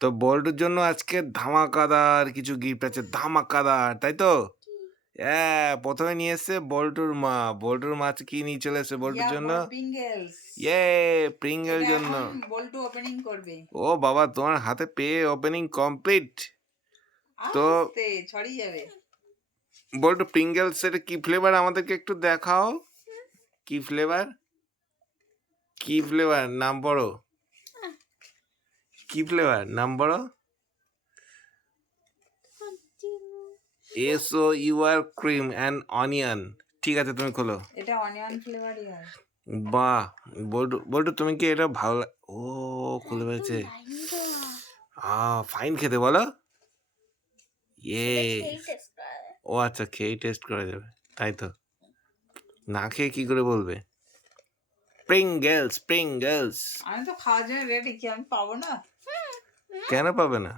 তো বল্টুর জন্য আজকে ধামাকাদার কিছু গিফট আছে, ধামাকাদার, তাই তো? হ্যাঁ, প্রথমে নিয়ে এসছে বল্টুর মা। বল্টুর মা কি নিয়ে চলে এসছে বল্টুর জন্য? প্রিঙ্গেলস। ইয়ে, প্রিঙ্গেল এটা জন্য। এখন বল্টু ওপেনিং করবে। ও বাবা, তোমার হাতে পেয়ে ওপেনিং কমপ্লিট। তো আস্তে ছড়িয়ে যাবে। বল্টু, প্রিঙ্গেলস এর কি ফ্লেভার আমাদেরকে একটু দেখাও। কি ফ্লেভার? কি ফ্লেভার নাম বড়? কি ফ্লেভার নাম বড়? এসো ইউর ক্রিম অ্যান্ড অনিয়ন। ঠিক আছে, তুমি খোলো। এটা অনিয়ন ফ্লেভারই হয়। বাহ, বল্টু বল্টু তুমি কি এটা ভালো ও খুলে ফেলেছে। ফাইন খেতে বলো। ইয়ে, ও আচ্ছা, খেয়ে টেস্ট করা যাবে, তাই তো? না খেয়ে কি করে বলবে? Pringles, Pringles. আমি তো খাওয়ার জন্য রেডি, কি আমি পাবো না? কেন পাবে না?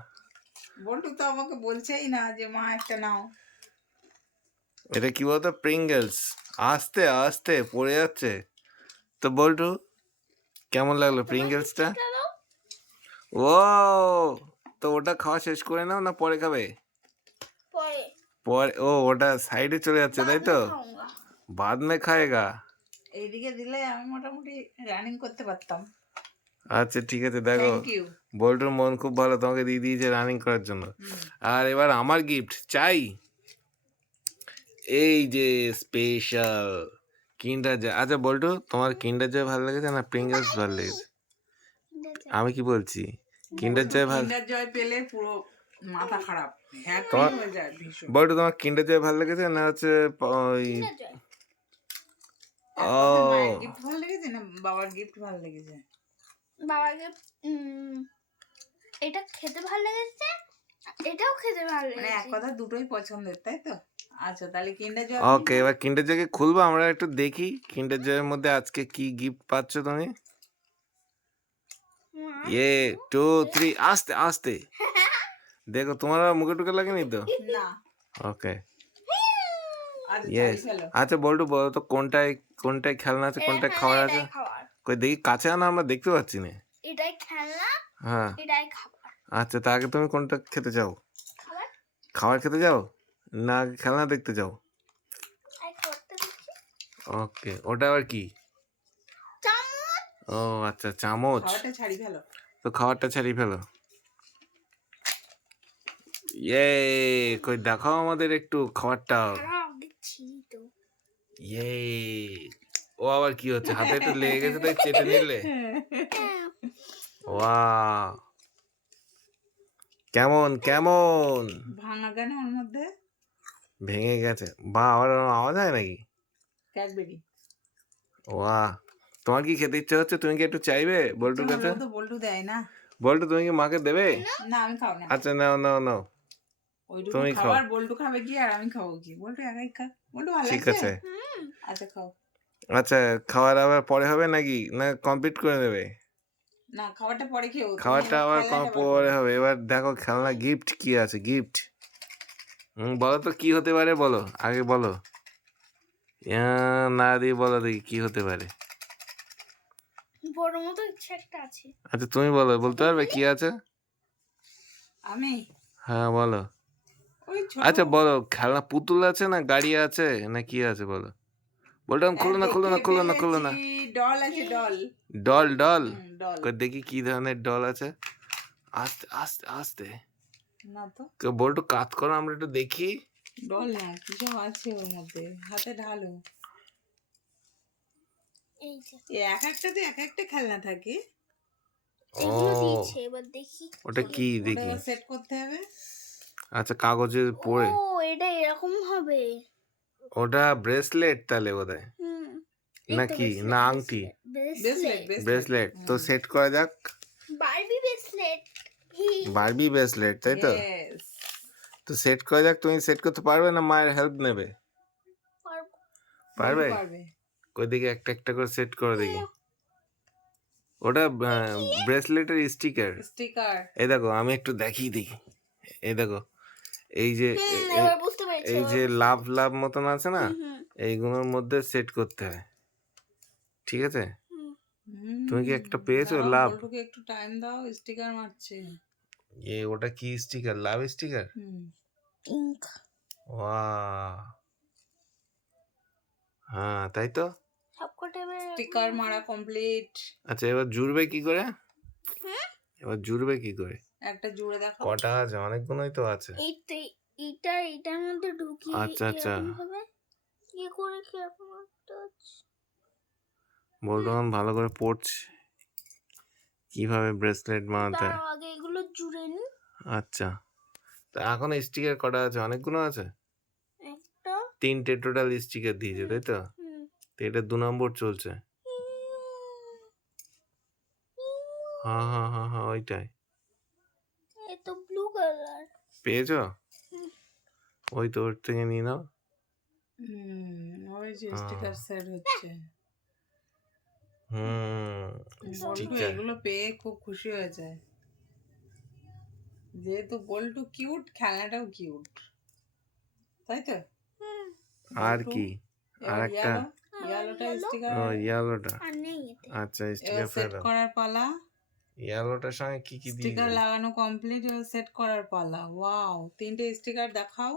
বল্টু তো আমাকে বলছেই না যে মা একটা নাও। এটা কি বলতো? প্রিঙ্গেলস। আস্তে আস্তে পড়ে যাচ্ছে। তো বল্টু, কেমন লাগলো প্রিঙ্গেলসটা? ও, তো ওটা খাওয়া শেষ করে নাও না পরে খাবে? পরে। ও, ওটা সাইডে চলে যাচ্ছে, তাই তো? বাদ মে খায়েগা। এইদিকে দিলে আমি মোটামুটি রানিং করতে পারতাম। আচ্ছা ঠিক আছে, দেখো থ্যাংক ইউ। বল্টুর মন খুব ভালো, তোমাকে দিয়ে দিয়েছে রানিং করার জন্য। আর এবার আমার গিফট চাই। এই যে স্পেশাল কিন্ডার জয়। আচ্ছা বল্টু, তোমার কিন্ডার জয় ভালো লেগেছে না প্রিঙ্গলস ভালো লেগেছে? আমি কি বলছি, কিন্ডার জয় ভালো? কিন্ডার জয় পেলে পুরো মাথা খারাপ, হ্যাপি তোমার হয়ে যায় ভীষণ। বল্টু, তোমার কিন্ডার জয় ভালো লেগেছে না হচ্ছে ওই এক কথায় মায়ের গিফট ভালো লেগেছে না বাবার গিফট ভালো লেগেছে? বাবার গিফট এটা খেতে ভালো লেগেছে, এটাও খেতে ভালো মানে এক লেগেছে। কথা দুটোই পছন্দের, তাই তো? আচ্ছা, তাহলে কিন্ডার জয়। ওকে, এবার কিন্ডার জয়কে খুলবো, আমরা একটু দেখি কিন্ডার জয়ের মধ্যে আজকে কি গিফট পাচ্ছ তুমি। ইয়ে, 2 3, আস্তে আস্তে। দেখো, তোমার মুখে টুকে লাগেনি তো? না। ওকে, আচ্ছা ইয়েস। ছাড়ি ফেলো। আচ্ছা বল্টু, বলো তো কোনটায় কোনটায় খেলনা আছে, কোনটায় খাবার আছে? খাবার, কই দেখি, কাছে আনো, আমরা দেখতে পাচ্ছি না। এটাই খেলনা, হ্যাঁ, এটাই খাবার। আচ্ছা, তা আগে তুমি কোনটা খেতে চাও? খাবার, খাবার খেতে যাও না আগে খেলনা দেখতে যাও? এই খাবারটা দেখি। ওকে, ওটা আবার কি? চামচ। ও আচ্ছা, চামচ। খাবারটা ছাড়ি ফেলো। তো খাবারটা ছাড়িয়ে ফেলো। ইয়ে, কই দেখাও আমাদের একটু খাবারটা। খারাপ দিচ্ছি তো। ইয়ে, ও আবার কি হচ্ছে? হাতে একটু লেগে গেছে তাই চেটে নিলে। ওয়াও, কেমন কেমন? ভাঙা কেন ওর মধ্যে? ভেঙে গেছে? বা, আবার আওয়াজ হয় নাকি? ক্যাডবেরি। ওয়াহ, তোমার কি খেতে ইচ্ছে হচ্ছে? তুমি কি একটু চাইবে বল্টুর কাছে? তো বল্টু দেয় না। বল্টু, তুমি কি মাকে দেবে? না আমি খাও না। আচ্ছা, নাও নাও নাও, ওইটুকু তুমি খাও। খাবার বল্টু খাবে কি আর আমি খাবো কি? বল্টু একাই খা। বল্টু ভালো ঠিক লাগছে? আছে। আচ্ছা খাও। আচ্ছা, খাওয়ার আবার পরে হবে নাকি, না কমপ্লিট করে নেবে? না, খাবারটা পরে খেও। তুমি খাবারটা এবার আবার খেলনাটা বার পরে করো। হবে। এবার দেখো খেলনা গিফট কি আছে, গিফট। বলো তো কি হতে পারে, বলো আগে বলো। না দিয়ে বলো দেখি কি হতে পারে। বড় মতো ইচ্ছে একটা আছে। আচ্ছা তুমি বলো, বলতে পারবে কি আছে? আমি হ্যাঁ বলো। ওই ছোট আচ্ছা বলো, খেলনা পুতুল আছে না গাড়ি আছে না কি আছে বলো। বললাম খুলো না, খুলো না, খুলো না, খুলো না। ডল আছে, ডল। Doll, doll. ডল। কই দেখি কি ধরনের ডল আছে। আস্তে আস্তে আস্তে। না তো। বল্টু কাত করো, আমরা একটু দেখি। ডল না, কি সব আছে ওর মধ্যে, হাতে ঢালো। এই যে এক একটাতে এক একটা খেলনা থাকে। এগুলো দিয়েছে, এবার দেখি ওটা কি দেখি। ওটা সেট করতে হবে। আচ্ছা, কাগজে পড়ে। ও এটা এরকম হবে। ওটা ব্রেসলেট তাহলে বোধহয়, নাকি না আংটি? ব্রেসলেট, ব্রেসলেট তো সেট করা যাক। Barbie bracelet. বারবি ব্রেসলেট, তাই তো? Yes. তো সেট করা যাক। তুমি সেট করতে পারবে না মায়ের হেল্প নেবে? পারবে? পারবে। কই দেখি একটা একটা করে সেট করে দেখি। ওটা ব্রেসলেটের স্টিকার। স্টিকার। এই দেখো, আমি একটু দেখিয়ে দেখি। এই দেখো, এই যে এবার বুঝতে পেরেছি। এই যে লাভ লাভ মতন আছে না, এইগুলোর মধ্যে সেট করতে হয়, ঠিক আছে? তুমি কি একটা পেয়েছো লাভ? বল্টুকে একটু টাইম দাও, স্টিকার মারছে। ওটা কি স্টিকার? লাভ স্টিকার? পিঙ্ক। ওয়াও, হ্যাঁ তাই তো। সবকটা এবার স্টিকার মারা কমপ্লিট। আচ্ছা এবার জুড়বে কি করে? হুম? এবার জুড়বে কি করে? একটা জুড়ে দেখো। কটা আছে? অনেকগুলোই তো আছে। এইটার মধ্যে ঢুকিয়ে আচ্ছা, আচ্ছা। এরকম ভাবে ইয়ে করে কিরকম একটা আছে। বলতো এখন ভালো করে পড়ছে কিভাবে ব্রেসলেট বানাতে তার হয়। আগে এগুলো জুড়ে নি। আচ্ছা, তা এখন স্টিকার কটা আছে? অনেকগুলো আছে। একটা 3টে টোটাল স্টিকার দিয়েছে তাই তো? হুম। তো এটা 2 নম্বর চলছে। হ্যাঁ হ্যাঁ হ্যাঁ হ্যাঁ, ওইটাই এ তো ব্লু কালার। পেয়েছো? ওই তো ওর থেকে নিয়ে নাও। ওই যে হ্যাঁ। স্টিকার সেট হচ্ছে। বল্টু স্টিকার। এগুলো পেয়ে খুব খুশি হয়ে যায়, যেহেতু বল্টু কিউট, খেলনাটাও কিউট, তাই তো? আর বল্টু, কি? আর এবার একটা ইয়ালোটা স্টিকার ও ইয়ালোটা। আর নেই এতে। আচ্ছা এবার স্টিকার সেট ফেলো। করার পালা। ইয়ালোটার সঙ্গে কি কি স্টিকার দিয়েছে? লাগানো কমপ্লিট, এবার সেট করার পালা। ওয়াও, 3টে স্টিকার দেখাও,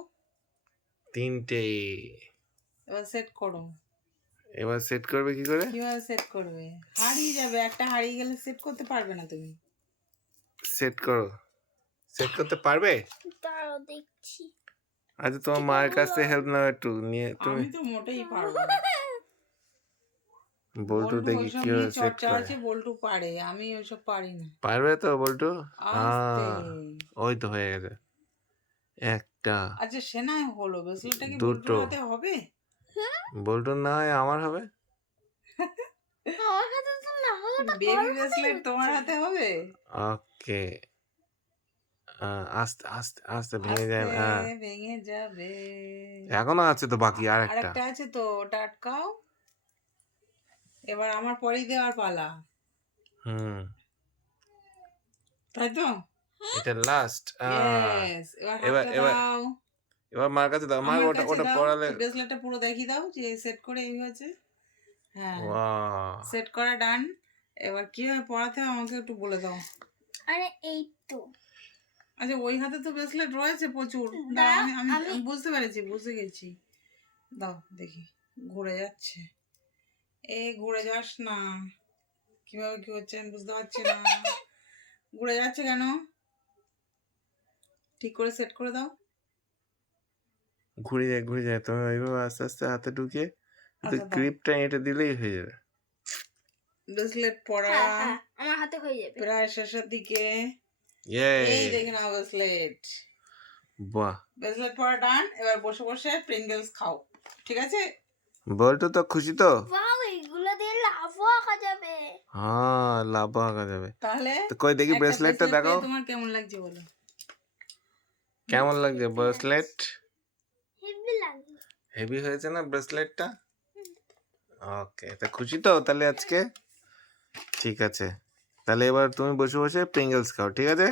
3টে। এবার সেট করো। এবার সেট করবে কি করে? কিভাবে সেট করবে? হারিয়ে যাবে, একটা হারিয়ে গেলে সেট করতে পারবে না তুমি। সেট করো। সেট করতে পারবে? দাঁড়াও দেখছি। আচ্ছা তোমার মায়ের কাছ থেকে হেল্প নাও একটু নিয়ে তুমি। আমি তো মোটেই পারবো না। বল্টু বল্টু দেখি ওইসব কিভাবে নিয়ে সেট চর্চা করে। আছে, বল্টু পারে, আমি ওইসব পারি না। পারবে তো বল্টু? আস্তে। ওই তো হয়ে গেছে। একটা, আচ্ছা সে না হলো, ব্রেসলেটটা কি বল্টুর দুটো। হাতে হবে? বল্টুর না হয় আমার হবে। আমার কাছে তো না হলো না। বেবি ব্রেসলেট তোমার হাতে হবে? ওকে, আস্তে আস্তে আস্তে ভেঙে যায়। আস্তে ভেঙে যাবে। এখনো আছে তো বাকি আর একটা। আরেকটা আছে তো, ওটা আটকাও। এবার আমার পরেই দেওয়ার পালা, হুম, তাই তো? এটা লাস্ট। ইয়েস, এবার এবার হাতটা এবার দাও। এবার মার কাছে দাও। মার আমার ওটা কাছে ওটা দাও, পড়ালে। ব্রেসলেটটা পুরো দেখিয়ে দাও যে সেট করে এই হয়েছে। হ্যাঁ, ওয়াও, সেট করা ডান। এবার কিভাবে পড়াতে হবে আমাকে একটু বলে দাও। আরে এই তো। আচ্ছা ওই হাতে তো ব্রেসলেট রয়েছে প্রচুর। দাঁড়াও, আমি আমি আমি- আমি বুঝতে পেরেছি, বুঝতে গেছি। দাও দেখি, ঘুরে যাচ্ছে। ঘুরে যাস না, কিভাবে কি হচ্ছে আমি বুঝতে পারছি না। ঘুরে যাচ্ছে কেন? ঠিক করে সেট করে দাও। ঘুরে যায় ঘুরে যায়। তুমি ওইভাবে আস্তে আস্তে হাতে ঢুকিয়ে আচ্ছা, দাও। ক্লিপটা এটা দিলেই হয়ে যাবে। ব্রেসলেট পরা হ্যাঁ হ্যাঁ আমার হাতে হয়ে যাবে। প্রায় শেষের দিকে। ইয়ে, এই দেখে নাও ব্রেসলেট। বাহ। ব্রেসলেট পরা ডান। এবার বসে বসে প্রিঙ্গলস খাও, ঠিক আছে? বল্টু তো খুশি তো? ওয়াও, এইগুলো দিয়ে লাভও আঁকা যাবে। হ্যাঁ, লাভ আঁকা যাবে। তাহলে তো কই দেখি একটা ব্রেসলেটটা bracelet দেখাও। পেয়ে তোমার কেমন লাগছে বলো? কেমন লাগছে ব্রেসলেট? হেভি লাগবে। হেভি হয়েছে না ব্রেসলেটটা? ওকে, তা খুশি তো তাহলে আজকে? ঠিক আছে, তাহলে এবার তুমি বসে বসে প্রিঙ্গলস খাও, ঠিক আছে?